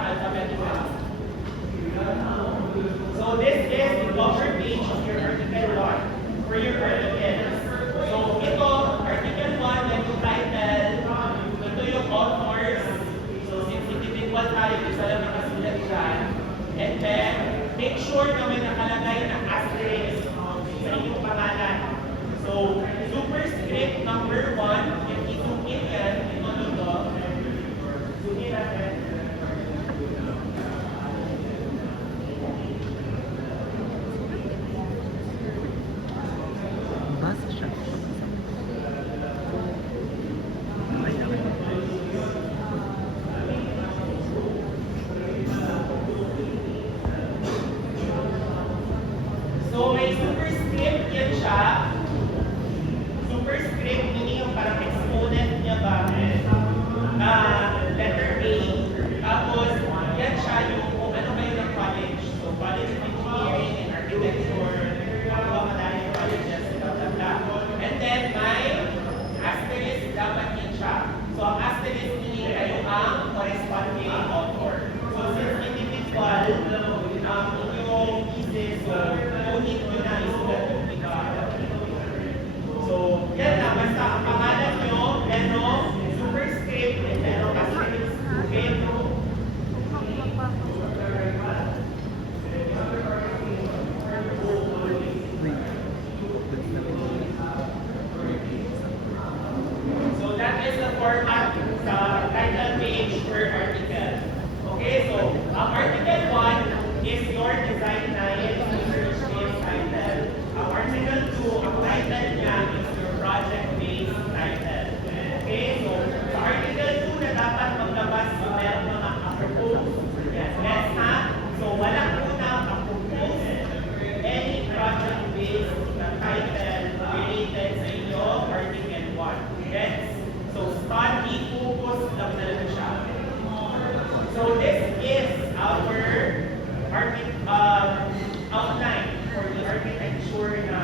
alphabetical. So this is the cover page of your Article 1 for your articles. So ito, Article 1, then yung title, ito yung authors. So since individual tayo, isa lang nakasulat dyan. And then, make sure na may nakalagay na asterisk sa inyong pangalan. So, superscript number 1, yung i-zoom in yan, ito dito. Zoom in natin. Basa siya. So, may superscript yan siya. Superscript, meaning yung parang exponent niya ba? Letter A. Tapos, yan siya yung kung ano kayo ng college. So, college of engineering and architecture. Mga madaling colleges, blah, blah, blah. And then, may asterisk dapat yan siya. So, ang asterisk meaning kayo ang corresponding author. So, since individual, inyong thesis, so, unit nyo na isulat yung iba. So, yan na, basta ang pangalan nyo, merong superscript, and merong asterisk. Okay? So, that is the format sa title page per article. Okay, so, ang article 1 is your design guide, research based title. Ang article 2, ang title niya is your project-based title. Okay, so sa article 2 na dapat maglabas yung meron mga apropos. Yes, yes ha? So walang unang apropos any project-based na title related sa inyo, article 1. Yes? So study, focus lang talaga siya. So this is our outline for the architecture na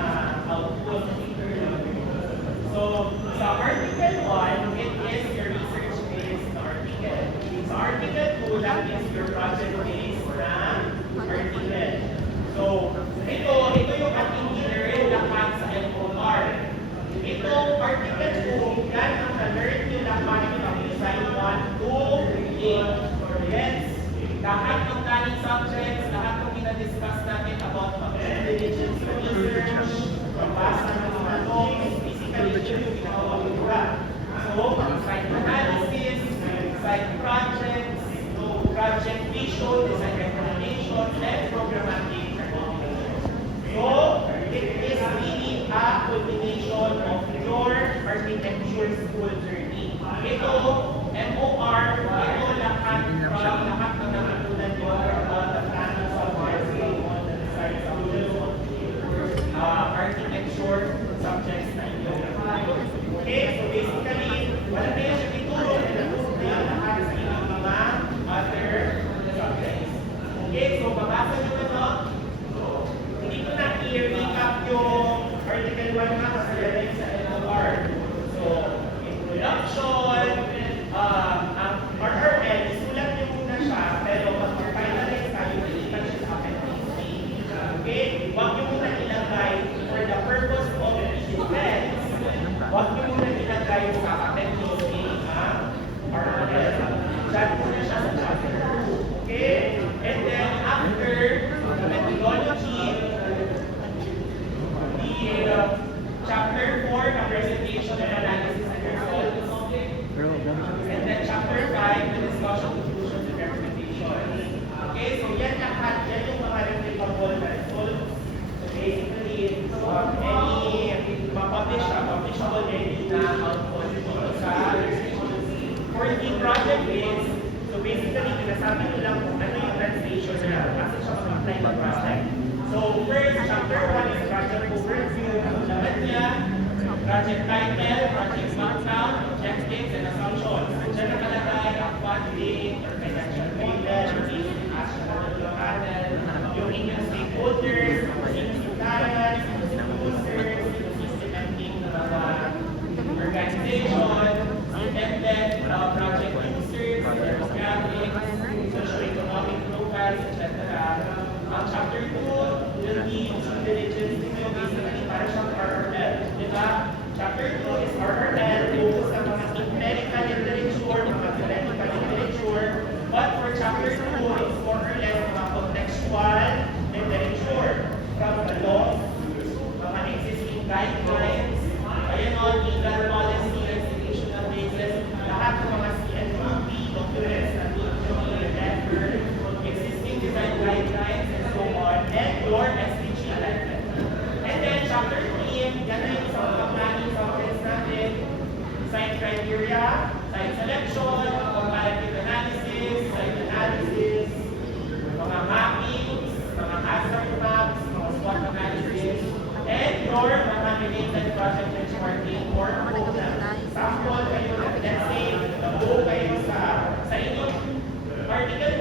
output. So sa article 1, it is your research-based na article. Sa article 2, that is your project-based na article. So ito yung ating learn lahat sa MOR. Itong article 2, yan ang na-learn nyo lahat ng design 1 to 8. Yes. Lahat ng planning subjects, lahat ng discuss natin about diligence research, pagbasa ng mga notes, basically ito yung ginagawa ko mura. So, site analysis, site projects, project vision, design recommendations, and programmatic recommendations. So, it is really a culmination of your architecture school journey. Ito, MOR, ito lahat from lahat ng natutunan nyo about the planning software, on the design software, architecture subjects na inyo. Okay, so basically, wala na yung ituro na naturo na yung lahat sa inyong mga other subjects. Okay, so babasa nyo na ito. Hindi ko na i-recap yung article 1 na kasi yan sa MOR. So, introduction, ang RRL, isulat nyo muna siya, pero mag-finalize tayo, ilipat siya sa appendix. Okay? Huwag nyo muna ilagay for the purpose of defense. Huwag nyo muna ilagay sa appendix ang RRL. Diyan muna siya sa chapter 2. Okay? And then after the methodology, the chapter 4, the presentation and analysis and results. And then chapter 5, the discussion, conclusions, and recommendations. Okay, so yan lahat, yan yung mga replicable na results. So basically, any publishable ready na output sa for the project is, so basically, pinasabi nyo lang kung ano yung translation nila. Kasi siya mag-apply ng project. So first, chapter 1 is project overview. Lahat niya, project title, project background, objectives, and assumptions. Diyan nakalagay ang funding, or financial model, basic action model, yung inyong stakeholders, sino suppliers, sino users, sino implementing ng mga organization, and then project users, demographics, social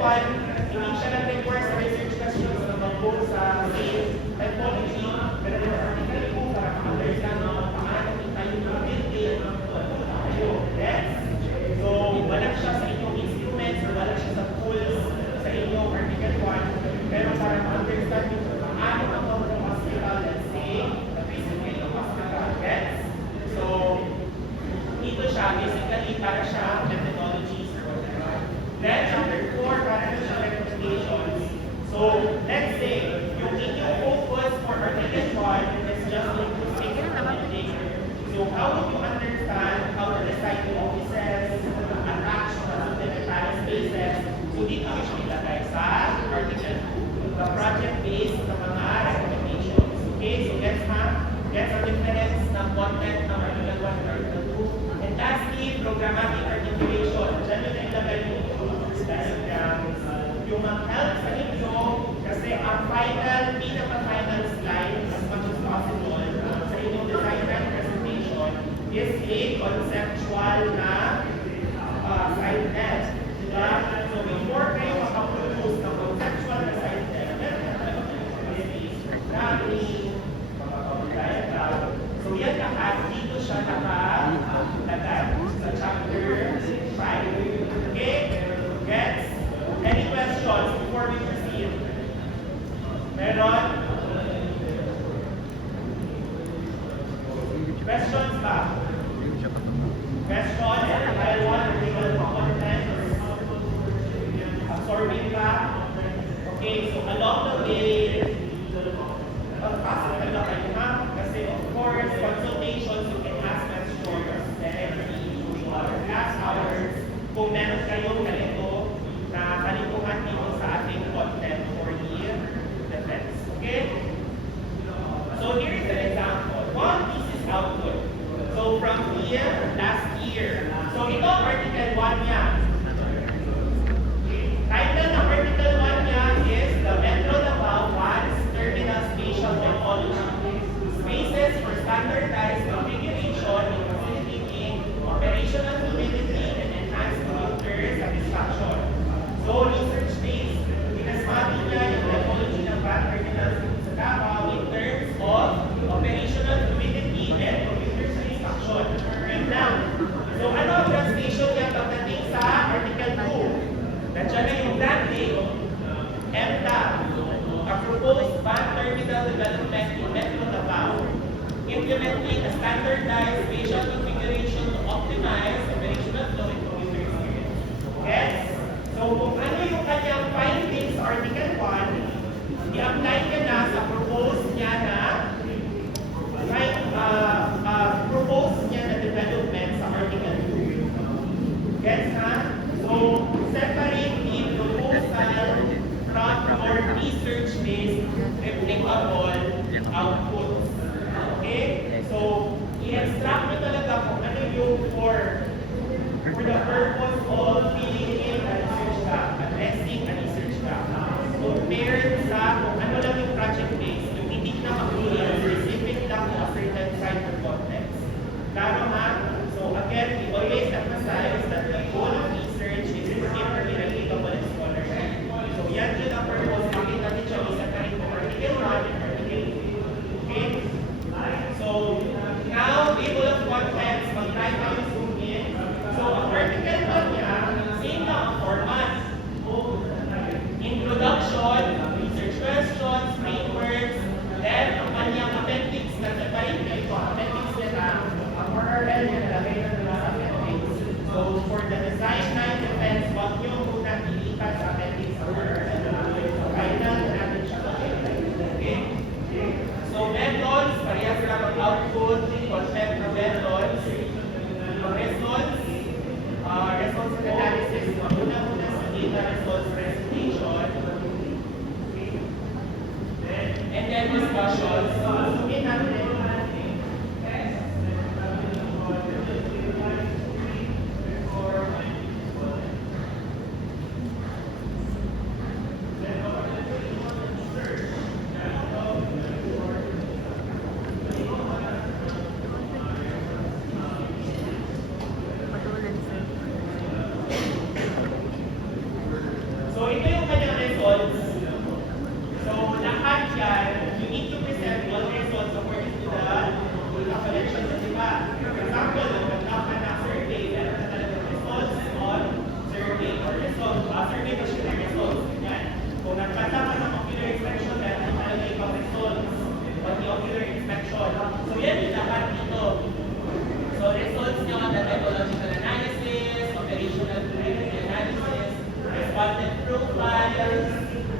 1, hindi siya nag-require sa research questions na mag-go sa same typology, pero yung Article 2, para ma-understand mo kung paano kita yung building, next. So, wala siya sa inyong instruments or wala siya sa tools sa inyong Article 1, pero para ma-understand nyo kung paano mag-go ng hospital, let's say, the basic of hospital, next. So, dito siya, basically, para siya methodologies or whatever. Then, chapter 4, para na siya recommendations. So, let's say, yung inyong focus for Article 1 is just linguistic communication. So, how would you understand how to decide the offices, attach the supplementary spaces? So, dito yung siya ilagay sa Article 2, the project-based na mga recommendations. Okay, so gets ha? Gets ang difference ng content ng Article 1 and Article 2. And lastly, programmatic articulation. Diyan yung nailagay yung mag-help sa inyo kasi ang pinaka-final slide as much as possible sa inyong design and presentation is a conceptual na slide deck. Diba? So before kayo makaproduce ng conceptual na slide deck, so yan lahat, dito siya nakalagay sa chapter 5. Okay? Gets? Any questions before we proceed? Meron? Questions ba? Questions? Article 1, article content, absorbing ka? Okay, so along the way, pagpasok na kayo ha? Kasi of course, consultations, you can ask questions directly to our class hours. Kung meron kayong ganito, na kalikuhan dito sa ating content for the defense. Okay? So here is an example. One thesis output. So from here, last year. So ito, Article 1 niya. Title ng Article 1 niya is the Metro Davao 1's Terminal Spatial Technology. Spaces for standardized configuration in facilitating operational fluidity and enhanced user satisfaction. So, research base, pinasmati niya yung typology ng van terminals sa Davao in terms of operational fluidity and user satisfaction. Yun lang. So, ano ang translation niya pagdating sa Article 2? Nandiyan na yung branding, MDA, a proposed van terminal development in Metro Davao, implementing a standardized spatial configuration to optimize operational flow and user experience. Yes? So, kung ano yung kanyang findings sa Article 1, i-apply ka na sa propose niya na development sa Article 2. Gets ha? So, separate the proposal from your research-based replicable outputs. Okay? So, i-extract mo talaga kung ano yung for the purpose of filling in a research gap, addressing a research gap. Compared sa kung ano lang yung project base, yung hindi na makuha, specific lang to a certain site or context. Klaro ha? So again, we always emphasize that the goal of research is to keep relatable and scholarship. So yan yun ang purpose, bakit natin siya isa-tarin ng Article 1 and Article 2. Okay? So, now, table of contents, mag-try tayo zoom in. So, ang Article 1 niya, same lang ang format. Introduction, research questions, profiles,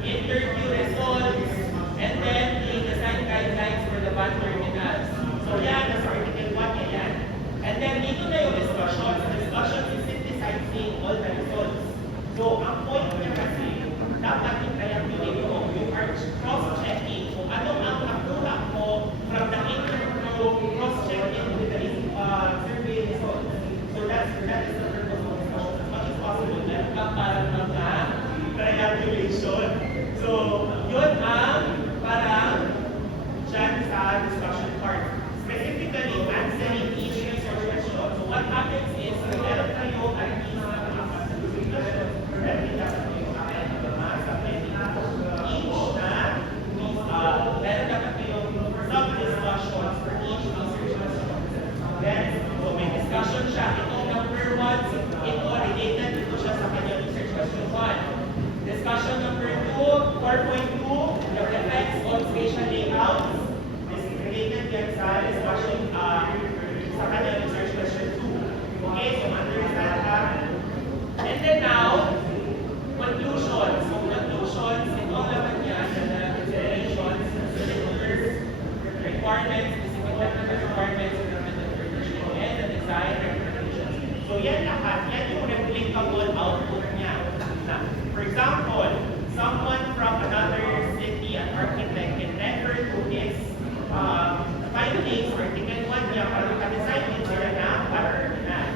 interview results, and then the design guidelines for the band terminals. So yan, nasa Article 1 yan. And then dito na yung discussions. Discussion is synthesizing all the results. So ang point niya kasi, dapat i-triangulate mo. You are cross-checking kung ano ang nakuha mo from the interview, cross-checking with the survey results. So that is the purpose of discussion. As much as possible, meron ka parang mga triangulation. So yun ang parang dyan sa discussion part. Specifically, answering each research question. So what happens is, meron kayo at least na each na meron na kayo sub-discussions for each research question. Then, so may discussion siya. Ito number 1, ito related dito siya sa kanyang research question 1. Discussion number 2, 4.2, the effects on spatial layouts. This is related yan sa discussion sa kanyang research question 2. Okay, so understand that. And then now, conclusions. So conclusions, ito naman yan, the considerations, requirements, specific technical requirements, and the design recommendations. So yan lahat, yan yung replicable output niya. For example, someone from another city, an architect, can refer to his findings, article 1 niya, para makadesign din sila na para-terminal.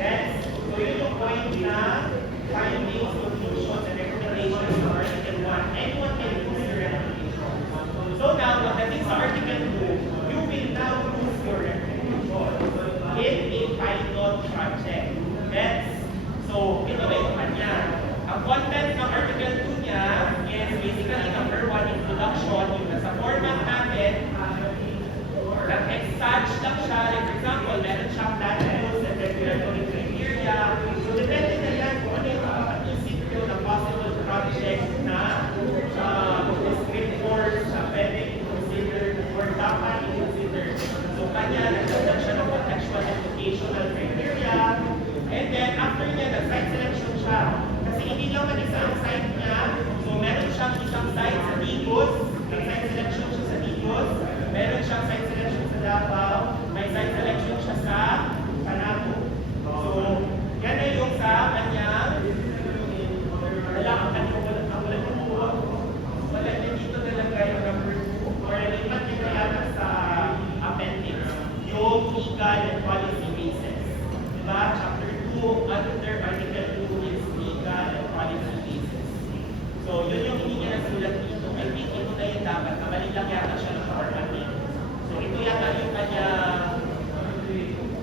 Yes? So yun yung point na findings, conclusions, and recommendations of article 1. Anyone can use your recommendation. So now, pagdating sa article 2, you will now use your recommendation in a pilot project. Yes? So, ito ba yung kanya? Ang content ng article 2 niya is basically number 1, introduction, yung nasa format natin, nag-exage lang siya. Like, for example, meron siyang plan rules and regulatory criteria. So, depende na yan kung ano yung makakaisip nyo na possible project na descriptors na pwede i-consider or dapat i-consider. So, kanya, nagdagdag siya ng contextual educational criteria. And then, after niya, nag-site selection siya. Kasi hindi lang man isa ang site niya. So, meron siyang isang site sa Digos. Nag-site selection siya sa Digos. Meron siyang site selection sa Davao. May site selection siya sa Canaco. So, yan na yung sa kanyang wala ang kanyang wala niya dito nalagay yung number 2 or nalipat niya yata sa appendix yung legal and policy basis. Diba? Chapter 2, under article 2 is legal and policy basis. So, yun yung hindi niya nasulat dito. I think ito na yung dapat. Kamali lang yata siya ng formatting. So, ito yata yung kanya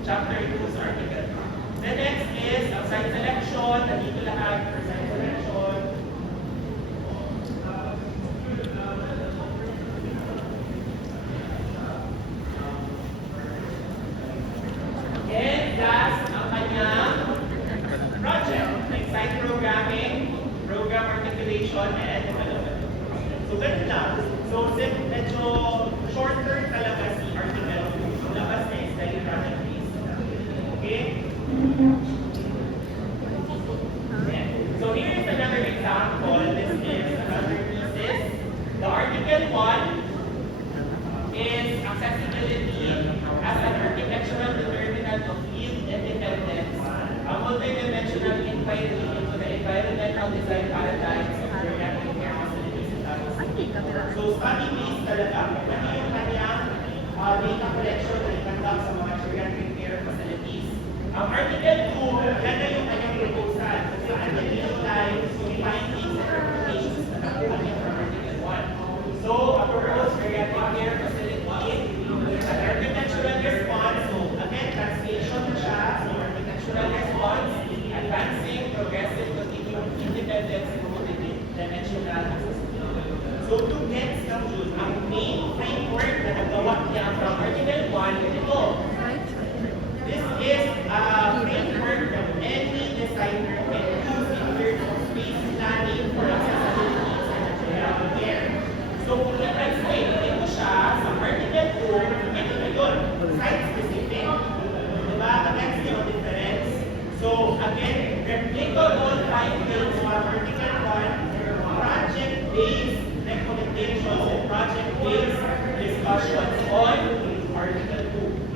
chapter 2 sa article 2. The next is ang site selection. Nandito lahat for site selection. And last, ang kanyang project, like site programming, program articulation, and development. So, ganun lang. So, medyo shorter talaga si article 2. So, labas na is like project based. Okay? Yeah. So, here is another example. This is another thesis. The article 1 is accessibility as an architectural determinant of yield independence, a multidimensional inquiry into the environmental design paradigms of geriatric care facilities in Tagus City. So, study-based talaga. Ano yung kanyang data collection na ikandak sa mga geriatric care facilities. Ang article 2, yan na yung kanyang proposal. So, identify findings and recommendations na nakuha niya from article 1. So, a proposed geriatric care facility, an architectural response. So, again, translation na siya. So, architectural response, advancing, progressive, continuing independence, and multi-dimensional accessibility. So, to get started, ang main framework na nagawa niya from article 1, ito. This is a framework that any designer can use in terms of space planning for accessibility and geriatric care. So, kung i-translate ito siya sa article 2, ito na yun, site-specific. Diba? Again, yung difference. So, again, replicable findings from article 1 based recommendations and project-based discussions on Article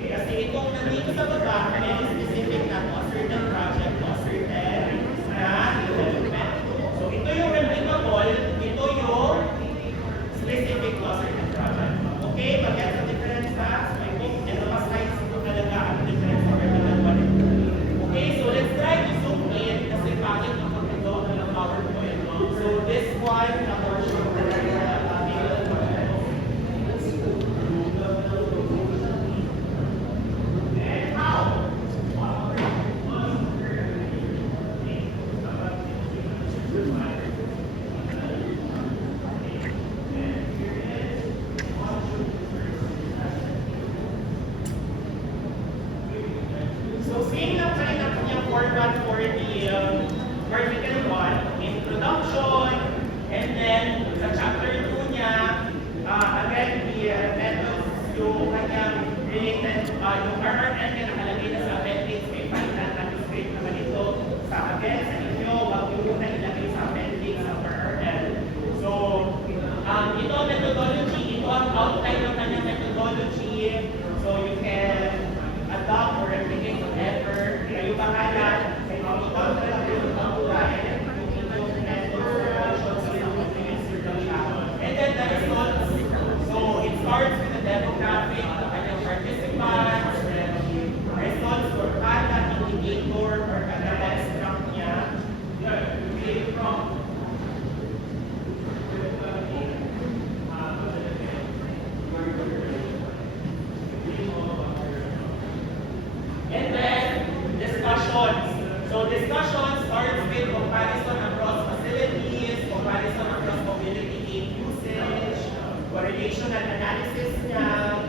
2. Kasi itong nandito sa baba, may specific na to a certain project, to a certain na development. So ito yung replicable, ito yung specific to a certain project. Okay, mag-get the difference na? So I hope ito pa slides ko talaga ang difference of replicable and 2. Okay, so let's try to zoom in kasi pangit ang pagkito ng PowerPoint. So this one, na portion Article 1, introduction, and then sa chapter 2 niya, again, the methods, yung kanyang related, yung RRN niya nakalagay na sa appendix, may final na script naman ito sa again, sa inyo, wag yung muna ilagay sa appendix sa RRN. So, ito methodology, ito ang outline ng kanyang methodology, so you can adopt or replicate whatever, kayo bahala, and then the results. So it starts with the demographic, the kanyang participants, then results for kada indicator or kada extract niya. And then discussions. So discussion starts with comparison across facilities, comparison across mobility aid usage, correlational analysis niya,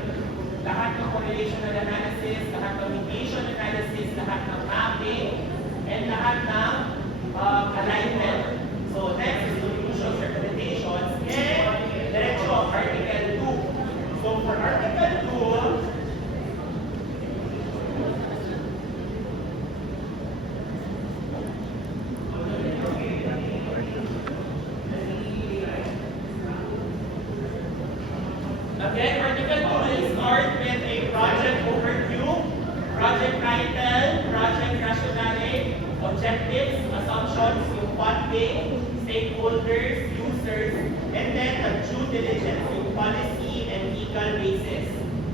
lahat ng correlational analysis, lahat ng mitigation analysis, lahat ng mapping, and lahat ng alignment. So next is solutions, recommendations, and diretso Article 2. So for Article 2, again, Article 2 will start with a project overview, project title, project rationale, objectives, assumptions, yung funding, stakeholders, users, and then the due diligence, yung policy and legal basis.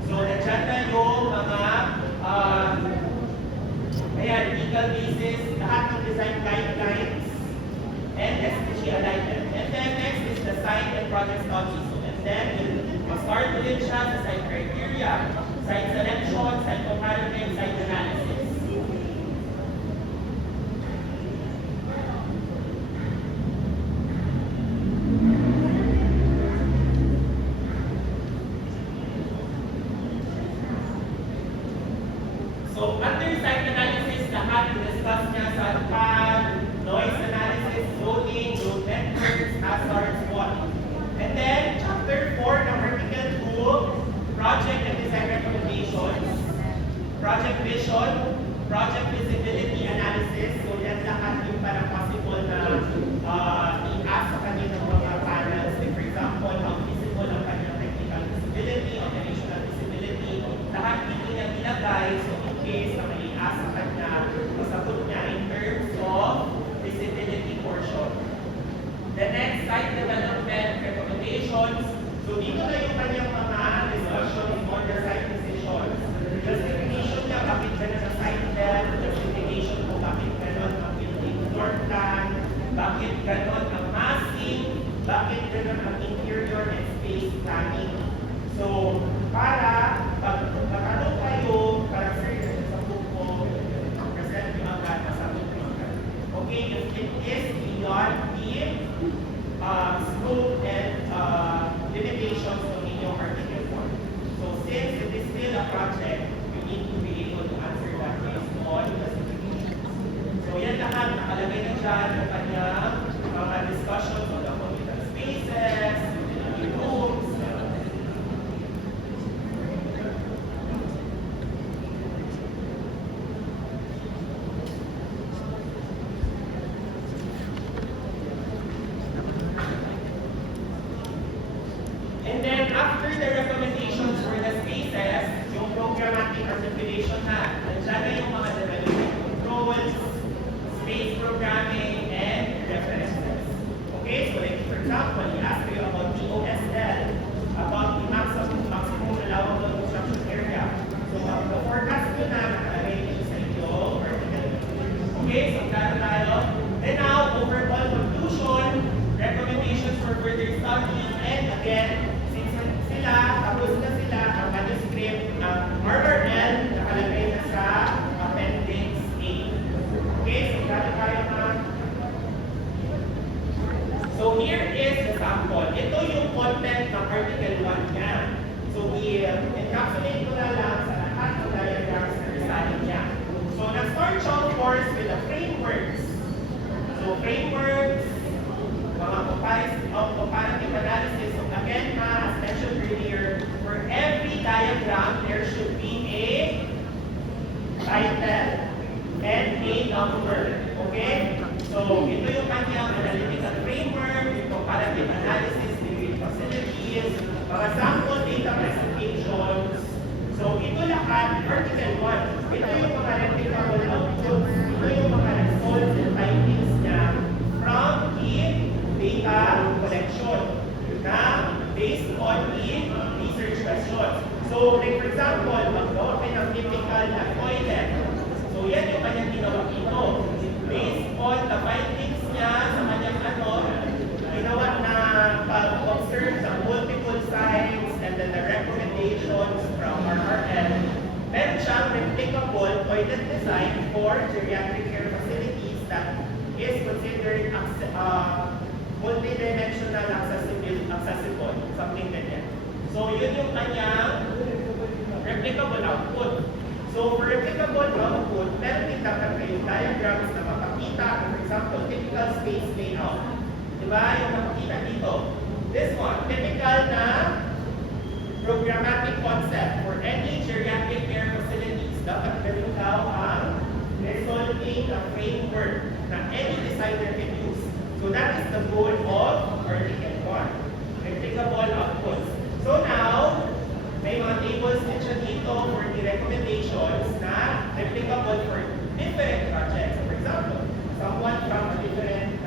So, nandiyan na yung mga legal basis, lahat ng design guidelines, and SDG alignment. And then next is the site and project studies. And then we'll start with it siya sa site criteria, site selection, site comparative, site analysis. So under site analysis, lahat i-discuss niya sa pad, noise analysis, zoning, road networks, hazards, what. And then, chapter 4 ng Article 2, project and design recommendations, project vision, project visibility analysis. So, yan lahat yung parang possible na i-ask sa kanilang mga panels. Like, for example, how visible ang kanyang technical visibility, operational visibility. Lahat dito niya nilagay. So, in case na may i-ask sa kanya, masagot niya in terms of visibility portion. The next, site development recommendations. So dito na yung kanyang mga discussions on the site decisions. Justification niya, bakit gano'n ang site plan, justification kung bakit gano'n ang building floor plan, bakit gano'n ang massing, bakit gano'n ang interior and space planning. So, para pag magkaroon kayo, para sir, sa buko, present yung agad, masagot yung agad. Okay, if it is beyond the scope and limitations of inyong Article 1. So since it is still a project, you need to be able to answer that based on the specifications. So yan lahat, nakalagay na dyan yung kanyang mga discussions on the computer spaces, the rooms, And then after the recommendations for the spaces, yung programmatic articulation na, nandiyan na yung mga development controls, space programming, and references. Okay, so like for example, we asked you about TOSL, about the maximum allowable construction area. So the forecast ko na naka-arrange sa inyo, okay, so klaro tayo. Then now, overall conclusion, recommendations for further studies, and again, since sila, tapos na sila, ang manuscript ng RRL, nakalagay na sa Appendix A. Okay, so klaro tayo na. So here is the sample. Ito yung content ng Article 1 niya. So i-encapsulate ko na lang sa lahat ng diagrams na nasalin niya. So nag-start siya of course with the frameworks. So frameworks, mga comparative analysis. So again, as mentioned earlier, for every diagram, there should be a title and a number. Okay? So ito yung kanyang analytical framework, yung comparative analysis, between facilities, mga sample data presentations. So ito lahat, Article 1. Ito yung mga replicable outputs. Ito yung mga results and findings niya from the data collection na based on the research questions. So like for example, maggawa kayo ng typical na toilet. So yan yung kanyang ginawa dito. Based on the findings niya sa kanyang ginawa na pag-observe sa multiple sites and then the recommendations from RRL, meron siyang replicable toilet design for geriatric care facilities that is considered multidimensional accessible, something ganyan. So yun yung kanyang replicable output. So for replicable output, meron din dapat kayong diagrams na mapakita. For example, typical space layout. Diba? Yung mapakita dito. This one, typical na programmatic concept for any geriatric care facilities. Dapat ganun daw ang resulting framework na any designer can use. So that is the goal of Article 1. Replicable outputs. So now, may mga tables din siya dito for the recommendations na replicable for different projects. So for example, someone from a different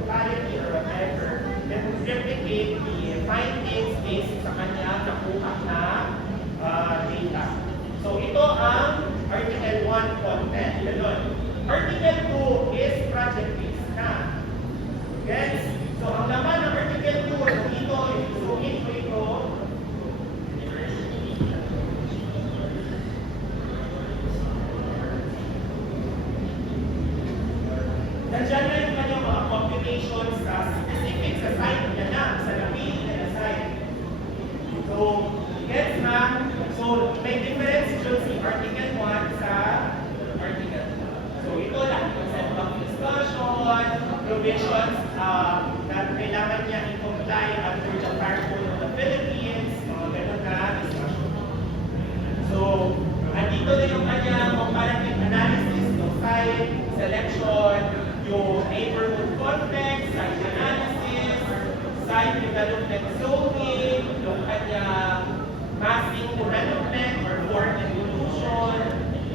locality or whatever can replicate the findings based sa kanya nakuha na data. So ito ang Article 1 content. Ganun. Article 2 is project-based na. Yes? So ang laman ng Article 2 dito, i-zoom in ko ito. Nandiyan na yung kanyang mga computations sa specific sa site niya na, sa napili na site. So, gets na? So, may difference dito si Article 1 sa Article 2. So, ito lang yung set of discussion, provisions na kailangan niya i-comply under the Fire Code of the Philippines, mga ganun na discussion. So, andito na yung kanyang comparative analysis ng site, selection, yung neighborhood context, site analysis, site development zoning, yung kanyang massing development or form evolution,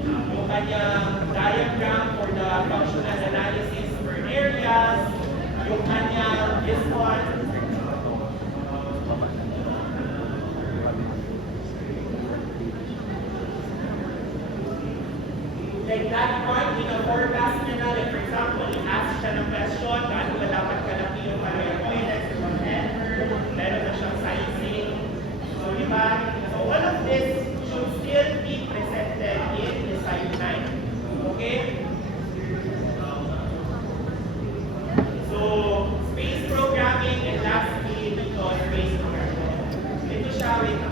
yung kanyang diagram for the functional analysis for areas, yung kanyang this one, like that one, forecast niya na, like for example, i-ask siya ng question, gaano ba dapat kalaki yung area toilets or whatever, meron na siyang sizing. So, di ba? So, all of this should still be presented in the site 9. Okay? So, space programming and lastly, dito, space programming. Ito siya, wait, ito.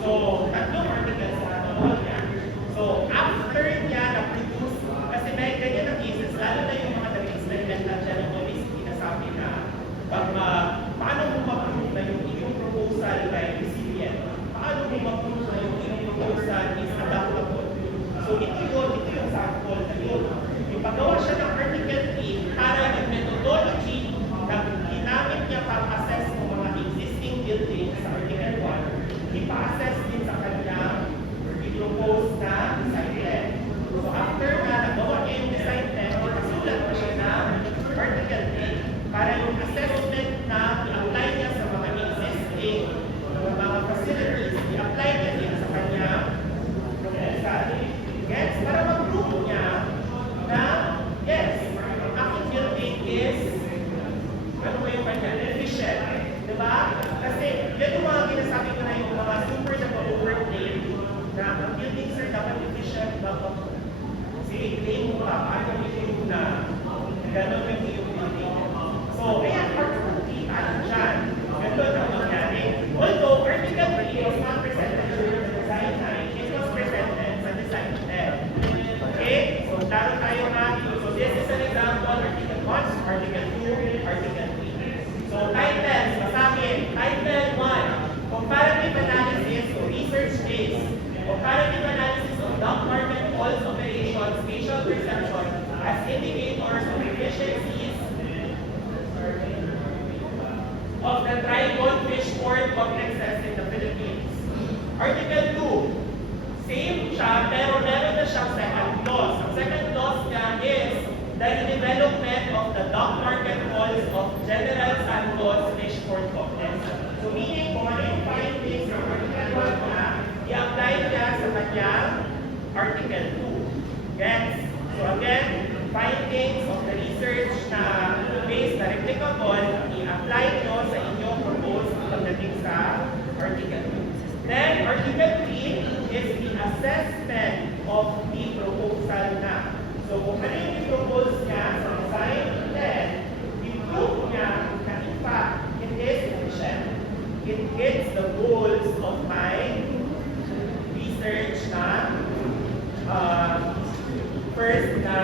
So, tatlong articles na nakuha niya. So, after niya na-produce, kasi may ganyan na cases, lalo na yung mga nag-experimental dyan ng obesity na sabi na, paano mo ma-prove na yung iyong proposal ay resilient? Paano mo ma-prove na yung iyong proposal is adaptable? So, ito yung sample na yun. Ipagawa siya ng Article 3 para yung methodology na ginamit niya para assess ng mga existing buildings sa Article 1, ipa-assess din sa kanya i-propose na design plan. So after na nagawa niya yung design plan, ipasulat pa siya na Article 3 para yung assessment na i-apply niya sa mga existing mga facilities, i-apply niya din sa kanya proposal. Yes, para mag-prove niya na yes, ang aking building is ano ba yung kanya? Efficient. Diba? Kasi yan yung mga ginasabi ko na yung mga super nag-overclaim na ang building sir dapat efficient dapat sige, claim mo ka, paano yung na gano'n yung iyong building. So, ayan, Article 3 tayo dyan. Ganun ang nangyari. Although, Article 3 was not presented during the design time, it was presented sa design step. Okay? So, laro tayo nga dito. So, this is an example, Article 1, Article 2, Article 3. So, titles, masabi, Title 1, Comparative Analysis or Research Base. Comparative Analysis of Dock Market Halls Operation, Spatial Perception as Indicators of Efficiencies of the Trigon Fish Port Complexes in the Philippines. Article 2, same siya, pero meron na siyang second clause. Ang second clause niya is the development of the dock market halls of General Santos Fish Port Complex. So meaning, kung ano yung findings ng Article 1 na, i-apply niya sa kanyang Article 2. Yes? So again, findings of the research na based na replicable, i-apply nyo sa inyong proposed pagdating sa Article 2. Then, Article 3 is the assessment of the proposal na. So, kung ano yung i-propose niya sa design, then, i-prove niya na in fact, it is efficient. It hits the goals of my research na first na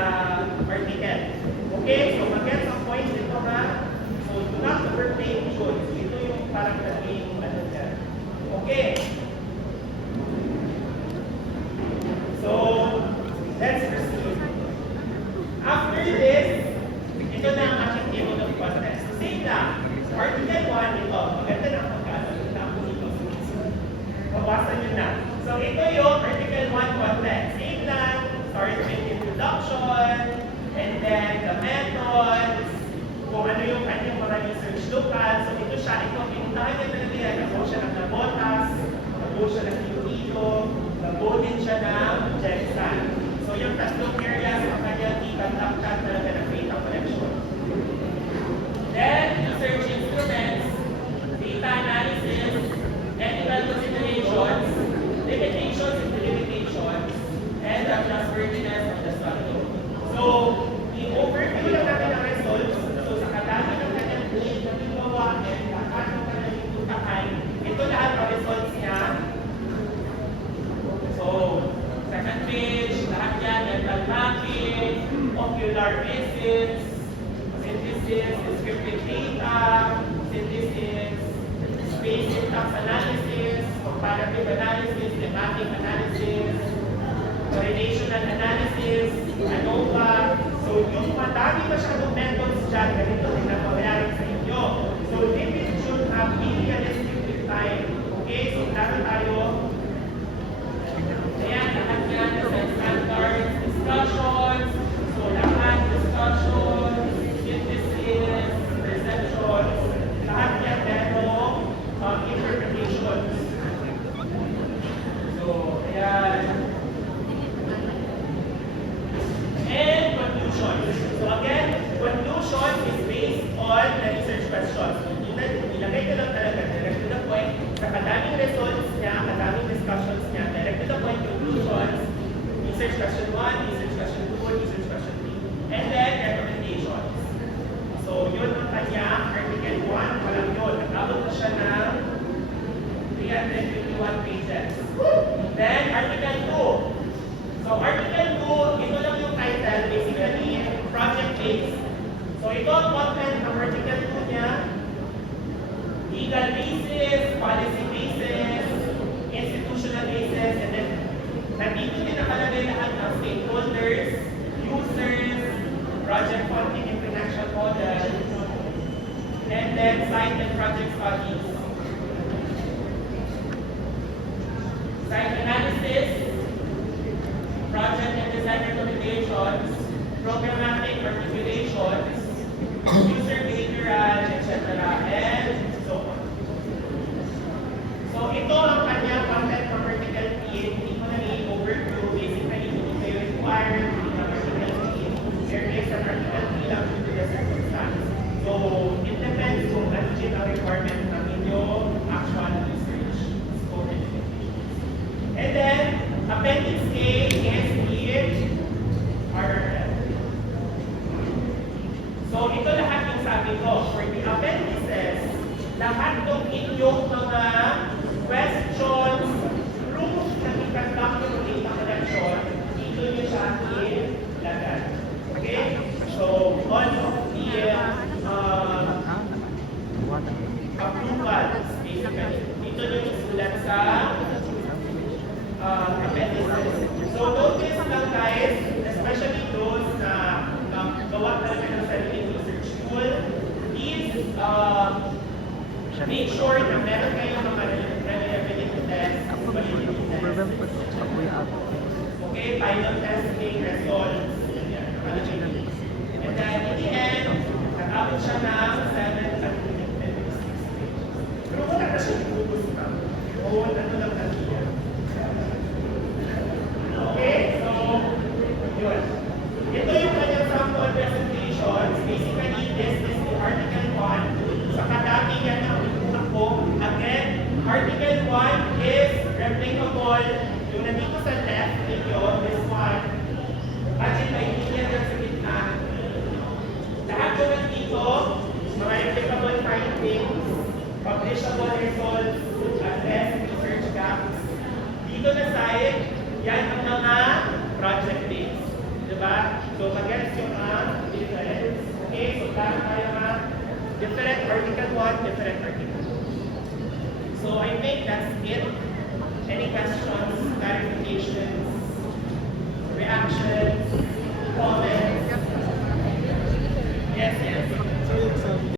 article. Okay? So, mag-get some points dito na. So, do not overplay goods. Ito yung parang naging ano dyan. Okay. So, let's proceed. After this, ito na ang ating table of contents. So, same lang. Article 1, ito. Maganda na ang pagkasalit na ako dito. Mabasan nyo na. So, ito yung Article 1 context. Same lang. Start with introduction, and then the methods, kung ano yung kanyang mga research local. So, ito siya. Ito, pinuntahan niya talaga yan. Nag-go siya ng Nabotas, nag-go siya ng Iloilo, nag-go din siya ng Jetsan. So, yung tatlong areas ng kanyang ikat-aktat talaga ng data collection. Then, research instruments, data analysis, ethical considerations, limitations and limitations, and the trustworthiness of the study. So, i-overview lang natin ang results. So, sa kadami ng kanyang claim na ginawa and lahat ng kanyang itutakan, ito lahat ang results niya. So, second page, lahat yan, mental mapping, ocular visits, synthesis, descriptive data, synthesis, space syntax analysis, comparative analysis, thematic analysis, correlational analysis, ANOVA. So, yung madami masyadong methods dyan, ganito rin ang mangyayari sa inyo. So, limit should have be realistic with time. Okay? So, klaro tayo. Ayan, lahat yan sa standards, discussions. So, lahat discussions, synthesis, perceptions. Lahat yan merong interpretations. So, ayan. And conclusion. So again, conclusion is based on legal basis, policy basis, institutional basis, and then nandito din nakalagay lahat ng stakeholders, users, project funding and financial model, and then site and project studies. Site analysis, project and design recommendations, programmatic articulations, user behavioral, etc. and so on. So ito ang kanyang content from vertical team. Hindi ko na i-overview. Basically, hindi kayo required to be a vertical team. There is an article fee lang due to the circumstance. So it depends kung ano din ang requirement ng inyong actual research scope and limitations. And then, Appendix A is the RRL. So ito lahat yung sabi ko. For the appendices, lahat ng inyong mga questions, proof na i-conduct yung data collection, dito nyo siya ilagay. Okay? So, all of the approvals, basically, dito nyo isulat sa appendices. So, notice lang guys, especially those na gawa talaga ng sariling research tool, please make sure na meron kayong mga reliability tests, validity tests, okay, pilot testing, results, and then in the end, natapos siya ng 7 at 6 pages. Pero wala na siya ibubos na. O ano lang natin. Okay, so, yun. Ito yung kanyang sample presentations. Basically, this is the Article 1. Sa kadami yan ang inuha ko. Again, Article 1 is replicable. Yung nandito sa left ninyo, this one, budget by media sa gitna. Lahat ko nandito, mga replicable findings, publishable results, assess research gaps. Dito na side, yan ang mga project based. Diba? So, mag-gets yung difference. Okay? So, parang tayo different article 1, different article 2. So, I think that's it. Any questions, clarifications, reactions, comments? Yes, yes.